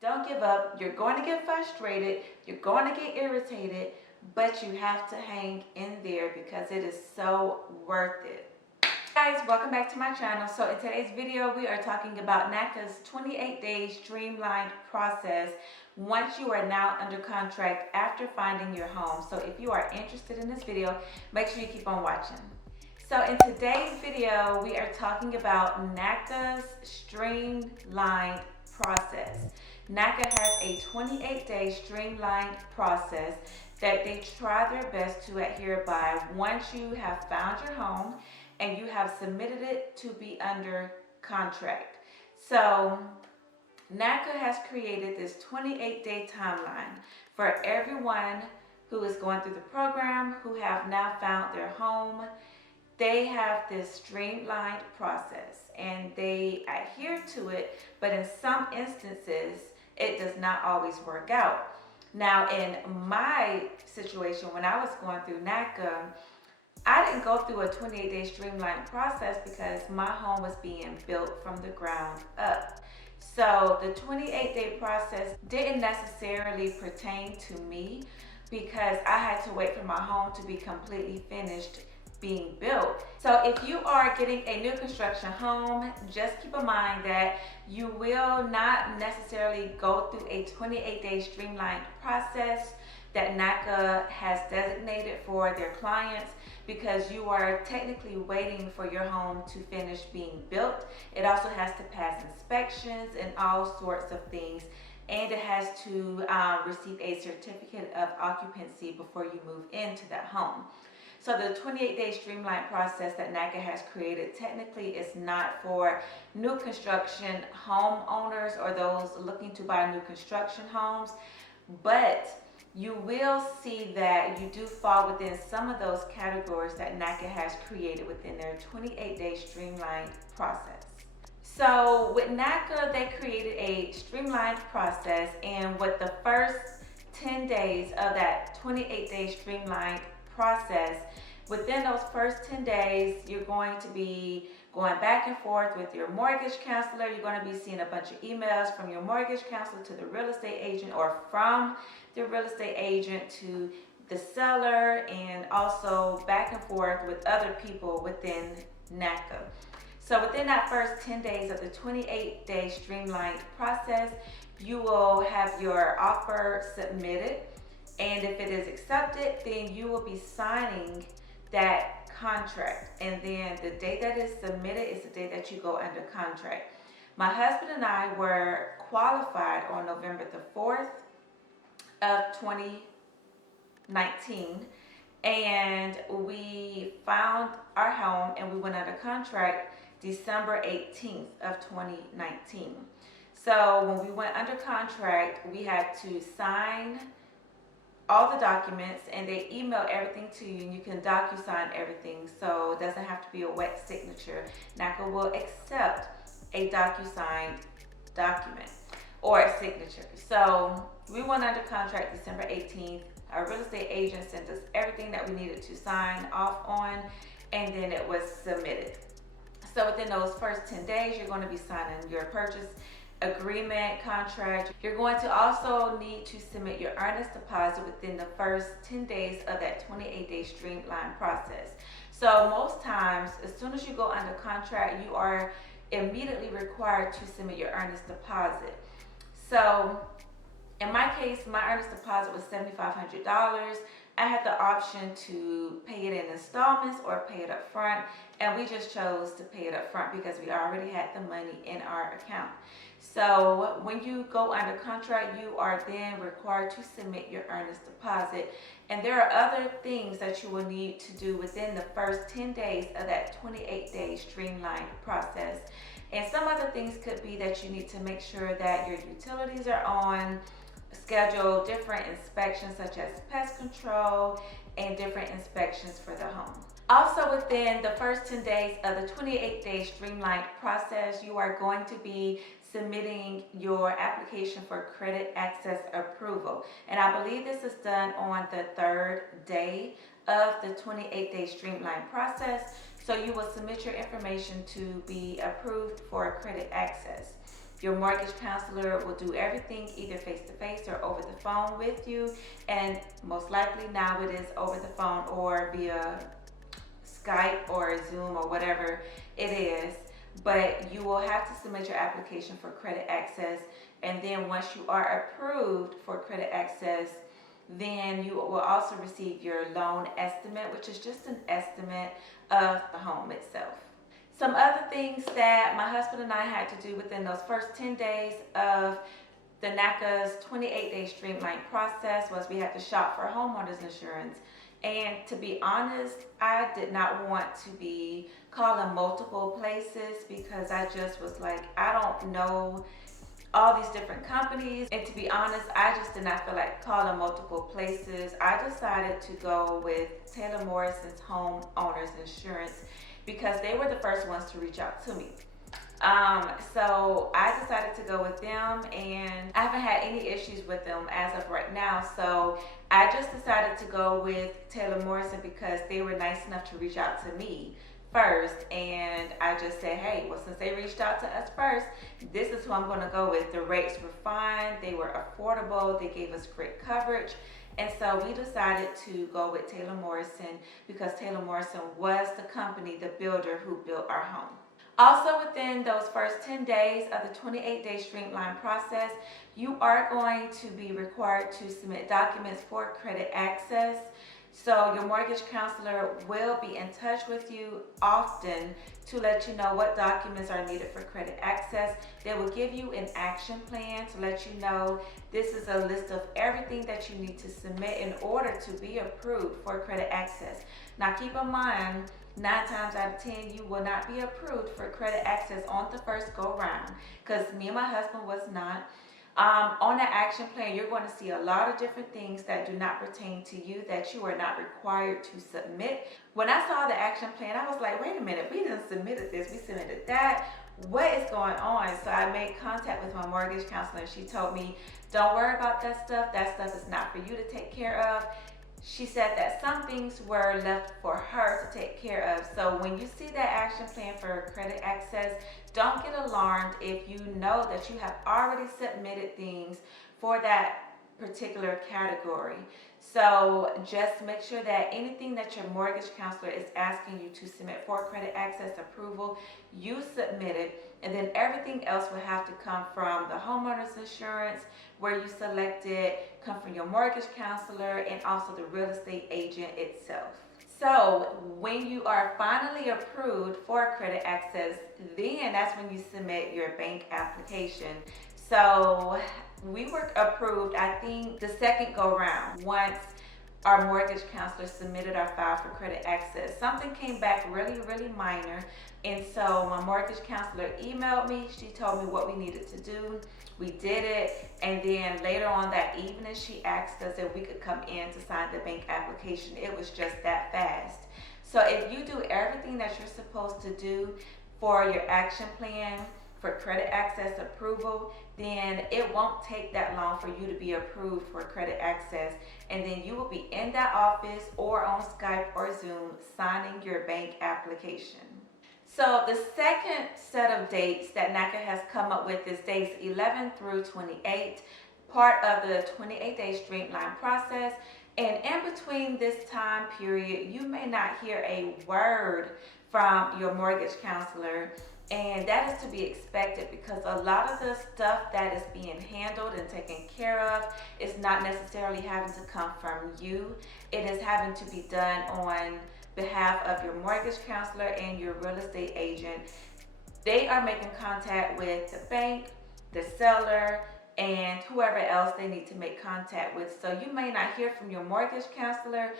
Don't give up. You're going to get frustrated. You're going to get irritated, but you have to hang in there because it is so worth it. Guys, welcome back to my channel. So in today's video, we are talking about Naca'S 28-day streamlined process once you are now under contract after finding your home. So if you are interested in this video, make sure you keep on watching. So in today's video, we are talking about Naca'S streamlined process. Naca has a 28-day streamlined process that they try their best to adhere by once you have found your home and you have submitted it to be under contract. So Naca has created this 28-day timeline for everyone who is going through the program, who have now found their home. They have this streamlined process and they adhere to it, but in some instances, it does not always work out. Now, in my situation, when I was going through NACA, I didn't go through a 28-day streamlined process because my home was being built from the ground up. So the 28-day process didn't necessarily pertain to me because I had to wait for my home to be completely finished being built. So if you are getting a new construction home, just keep in mind that you will not necessarily go through a 28-day streamlined process that NACA has designated for their clients because you are technically waiting for your home to finish being built. It also has to pass inspections and all sorts of things, and it has to receive a certificate of occupancy before you move into that home. So the 28-day streamlined process that NACA has created technically is not for new construction homeowners or those looking to buy new construction homes, but you will see that you do fall within some of those categories that NACA has created within their 28-day streamlined process. So with NACA, they created a streamlined process, and with the first 10 days of that 28-day streamlined process, within those first 10 days, you're going to be going back and forth with your mortgage counselor. You're going to be seeing a bunch of emails from your mortgage counselor to the real estate agent, or from the real estate agent to the seller, and also back and forth with other people within NACA. So within that first 10 days of the 28-day streamlined process, you will have your offer submitted. And if it is accepted, then you will be signing that contract. And then the date that is submitted is the day that you go under contract. My husband and I were qualified on November the 4th of 2019. And we found our home and we went under contract December 18th of 2019. So when we went under contract, we had to sign all the documents, and they email everything to you, and you can DocuSign everything, so it doesn't have to be a wet signature. NACA will accept a DocuSign document or a signature. So we went under contract December 18th. Our real estate agent sent us everything that we needed to sign off on, and then it was submitted. So within those first 10 days, you're going to be signing your purchase agreement contract. You're going to also need to submit your earnest deposit within the first 10 days of that 28-day streamlined process. So most times, as soon as you go under contract, you are immediately required to submit your earnest deposit. So in my case, my earnest deposit was $7,500. I had the option to pay it in installments or pay it up front, and we just chose to pay it up front because we already had the money in our account. So when you go under contract, you are then required to submit your earnest deposit, and there are other things that you will need to do within the first 10 days of that 28-day streamlined process. And some other things could be that you need to make sure that your utilities are on, schedule different inspections such as pest control and different inspections for the home. Also within the first 10 days of the 28-day streamlined process, you are going to be submitting your application for credit access approval. And I believe this is done on the third day of the 28-day streamlined process. So you will submit your information to be approved for credit access. Your mortgage counselor will do everything either face-to-face or over the phone with you, and most likely now it is over the phone or via Skype or Zoom or whatever it is. But you will have to submit your application for credit access, and then once you are approved for credit access, then you will also receive your loan estimate, which is just an estimate of the home itself. Some other things that my husband and I had to do within those first 10 days of the Naca'S 28-day streamlined process was we had to shop for homeowners insurance. And to be honest, I did not want to be calling multiple places because I just was like, I don't know all these different companies. And to be honest, I just did not feel like calling multiple places. I decided to go with Taylor Morrison's homeowners insurance because they were the first ones to reach out to me. So I decided to go with them, and I haven't had any issues with them as of right now. So I just decided to go with Taylor Morrison because they were nice enough to reach out to me first, and I just said, hey, well, since they reached out to us first, this is who I'm going to go with. The rates were fine, they were affordable, they gave us great coverage, and so we decided to go with Taylor Morrison because Taylor Morrison was the company, the builder who built our home. Also, within those first 10 days of the 28-day streamlined process, you are going to be required to submit documents for credit access. So your mortgage counselor will be in touch with you often to let you know what documents are needed for credit access. They will give you an action plan to let you know this is a list of everything that you need to submit in order to be approved for credit access. Now keep in mind, 9 times out of 10, you will not be approved for credit access on the first go round because me and my husband was not. On that action plan, you're going to see a lot of different things that do not pertain to you that you are not required to submit. When I saw the action plan, I was like, wait a minute, we didn't submit this, we submitted that. What is going on? So I made contact with my mortgage counselor, and she told me, don't worry about that stuff is not for you to take care of. She said that some things were left for her to take care of. So when you see that action plan for credit access, don't get alarmed if you know that you have already submitted things for that particular category. So just make sure that anything that your mortgage counselor is asking you to submit for credit access approval, you submit it, and then everything else will have to come from the homeowner's insurance, where you selected, come from your mortgage counselor, and also the real estate agent itself. So when you are finally approved for credit access, then that's when you submit your bank application. So we were approved, I think, the second go round. Once our mortgage counselor submitted our file for credit access, something came back really, really minor. And so my mortgage counselor emailed me. She told me what we needed to do. We did it. And then later on that evening, she asked us if we could come in to sign the bank application. It was just that fast. So if you do everything that you're supposed to do for your action plan, for credit access approval, then it won't take that long for you to be approved for credit access. And then you will be in that office or on Skype or Zoom signing your bank application. So the second set of dates that NACA has come up with is days 11 through 28, part of the 28-day streamlined process. And in between this time period, you may not hear a word from your mortgage counselor. And that is to be expected because a lot of the stuff that is being handled and taken care of is not necessarily having to come from you. It is having to be done on behalf of your mortgage counselor and your real estate agent. They are making contact with the bank, the seller, and whoever else they need to make contact with. So you may not hear from your mortgage counselor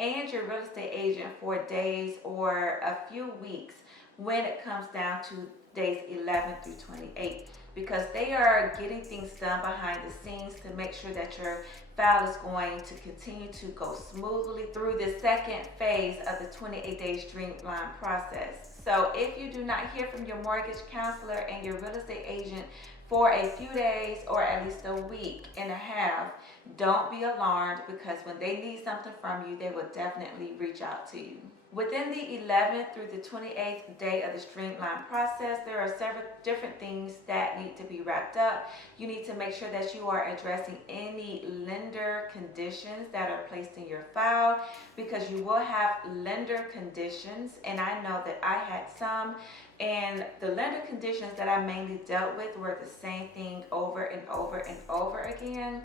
and your real estate agent for days or a few weeks when it comes down to days 11 through 28, because they are getting things done behind the scenes to make sure that your file is going to continue to go smoothly through the second phase of the 28-day streamlined process. So if you do not hear from your mortgage counselor and your real estate agent for a few days or at least a week and a half, don't be alarmed, because when they need something from you, they will definitely reach out to you. Within the 11th through the 28th day of the streamlined process, there are several different things that need to be wrapped up. You need to make sure that you are addressing any lender conditions that are placed in your file, because you will have lender conditions, and I know that I had some, and the lender conditions that I mainly dealt with were the same thing over and over and over again.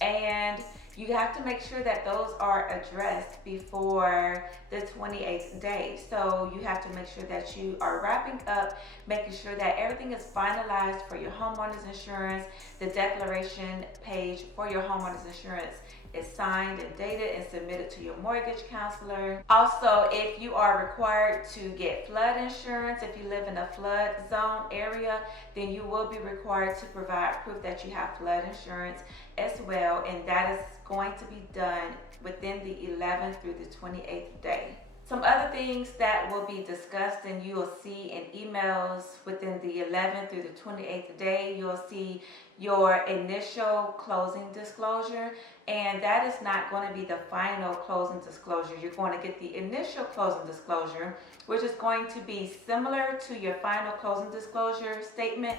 And you have to make sure that those are addressed before the 28th day. So you have to make sure that you are wrapping up, making sure that everything is finalized for your homeowner's insurance. The declaration page for your homeowner's insurance is signed and dated and submitted to your mortgage counselor. Also, if you are required to get flood insurance, if you live in a flood zone area, then you will be required to provide proof that you have flood insurance as well, and that is going to be done within the 11th through the 28th day. Some other things that will be discussed and you will see in emails within the 11th through the 28th day, you'll see your initial closing disclosure, and that is not going to be the final closing disclosure. You're going to get the initial closing disclosure, which is going to be similar to your final closing disclosure statement,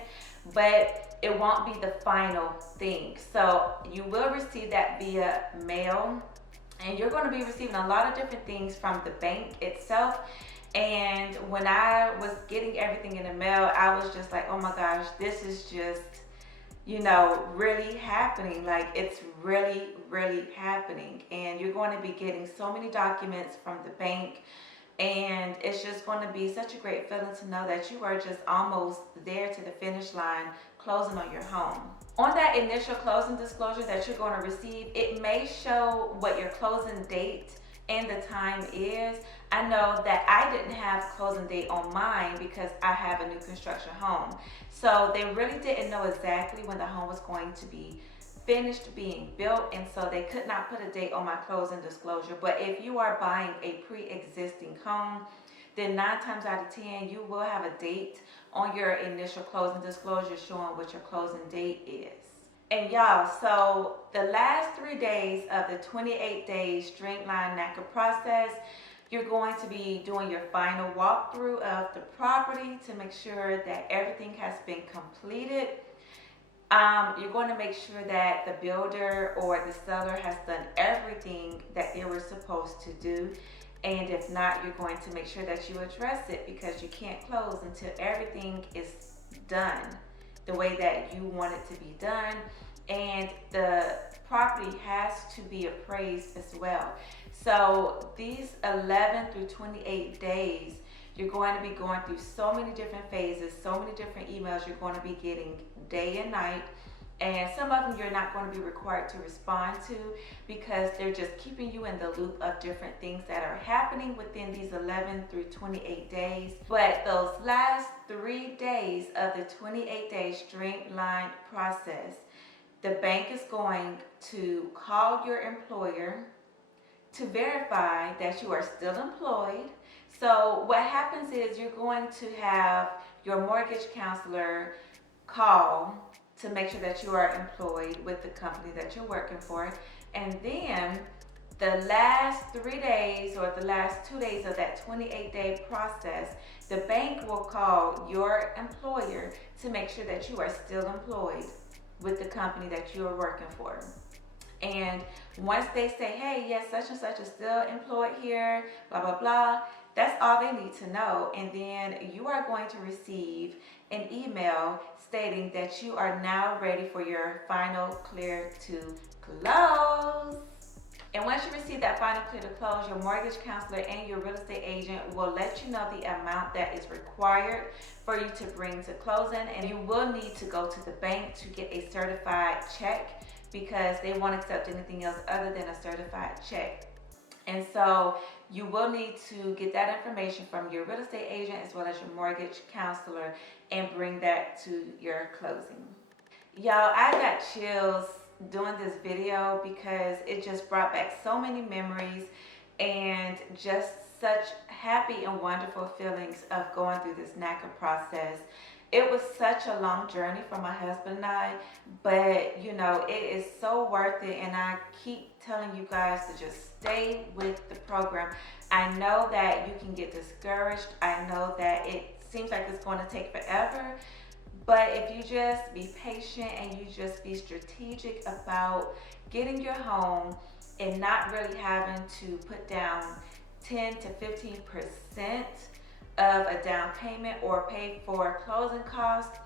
but it won't be the final thing. So you will receive that via mail, and you're going to be receiving a lot of different things from the bank itself. And when I was getting everything in the mail, I was just like, oh my gosh, this is just, really happening. Like, it's really, really happening. And you're going to be getting so many documents from the bank. And it's just going to be such a great feeling to know that you are just almost there to the finish line, closing on your home. On that initial closing disclosure that you're going to receive, it may show what your closing date and the time is. I know that I didn't have closing date on mine because I have a new construction home. So they really didn't know exactly when the home was going to be finished being built, and so they could not put a date on my closing disclosure. But if you are buying a pre-existing home, then 9 times out of 10 you will have a date on your initial closing disclosure showing what your closing date is. And y'all, so the last 3 days of the 28 days streamlined NACA process, you're going to be doing your final walkthrough of the property to make sure that everything has been completed. You're going to make sure that the builder or the seller has done everything that they were supposed to do. And if not, you're going to make sure that you address it, because you can't close until everything is done the way that you want it to be done. And the property has to be appraised as well. So these 11 through 28 days, you're going to be going through so many different phases, so many different emails you're going to be getting day and night. And some of them you're not going to be required to respond to, because they're just keeping you in the loop of different things that are happening within these 11 through 28 days. But those last 3 days of the 28-day streamlined process, the bank is going to call your employer to verify that you are still employed. So what happens is you're going to have your mortgage counselor call to make sure that you are employed with the company that you're working for. And then the last 3 days or the last 2 days of that 28-day process, the bank will call your employer to make sure that you are still employed with the company that you are working for. And once they say, hey, yes, such and such is still employed here, blah, blah, blah, that's all they need to know. And then you are going to receive an email stating that you are now ready for your final clear to close. And once you receive that final clear to close, your mortgage counselor and your real estate agent will let you know the amount that is required for you to bring to closing. And you will need to go to the bank to get a certified check, because they won't accept anything else other than a certified check. And so you will need to get that information from your real estate agent as well as your mortgage counselor and bring that to your closing. Y'all, I got chills doing this video because it just brought back so many memories and just such happy and wonderful feelings of going through this NACA process. It was such a long journey for my husband and I, but you know, it is so worth it. And I keep telling you guys to just stay with the program. I know that you can get discouraged. I know that it seems like it's going to take forever. But if you just be patient and you just be strategic about getting your home and not really having to put down 10 to 15% of a down payment or pay for closing costs,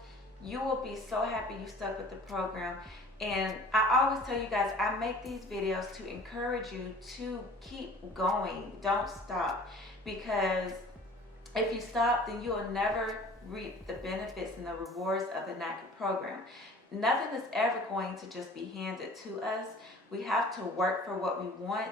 you will be so happy you stuck with the program. And I always tell you guys, I make these videos to encourage you to keep going. Don't stop, because if you stop, then you'll never reap the benefits and the rewards of the Naca'S program. Nothing is ever going to just be handed to us. We have to work for what we want.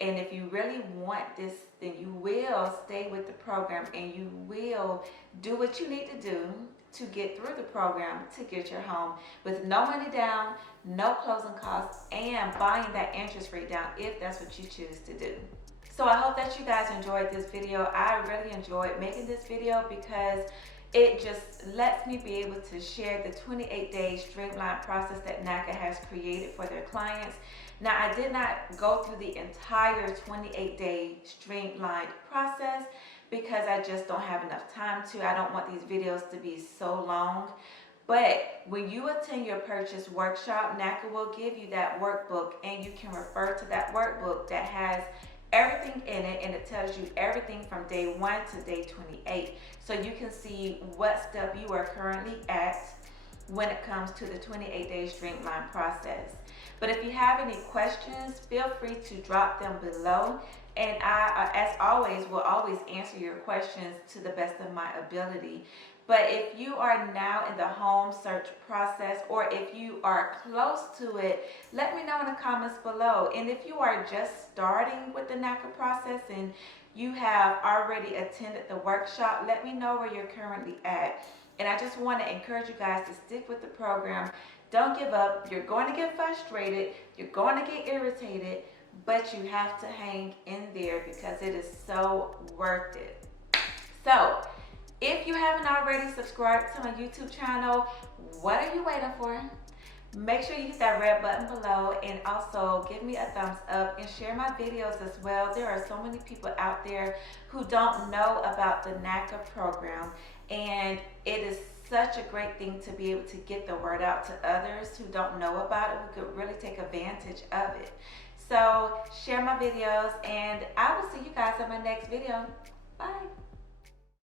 And if you really want this, then you will stay with the program and you will do what you need to do to get through the program to get your home with no money down, no closing costs, and buying that interest rate down if that's what you choose to do. So I hope that you guys enjoyed this video. I really enjoyed making this video because it just lets me be able to share the 28-day streamlined process that Naca'S has created for their clients. Now, I did not go through the entire 28-day streamlined process because I just don't have enough time to. I don't want these videos to be so long. But when you attend your purchase workshop, Naca'S will give you that workbook, and you can refer to that workbook that has everything in it, and it tells you everything from day 1 to day 28. So you can see what step you are currently at when it comes to the 28-day streamline process. But if you have any questions, feel free to drop them below. And I, as always, will always answer your questions to the best of my ability. But if you are now in the home search process, or if you are close to it, let me know in the comments below. And if you are just starting with the Naca'S process and you have already attended the workshop, let me know where you're currently at. And I just want to encourage you guys to stick with the program. Don't give up. You're going to get frustrated. You're going to get irritated, but you have to hang in there because it is so worth it. So, if you haven't already subscribed to my YouTube channel, what are you waiting for? Make sure you hit that red button below, and also give me a thumbs up and share my videos as well. There are so many people out there who don't know about the Naca'S program, and it is such a great thing to be able to get the word out to others who don't know about it, who could really take advantage of it. So share my videos, and I will see you guys in my next video. Bye.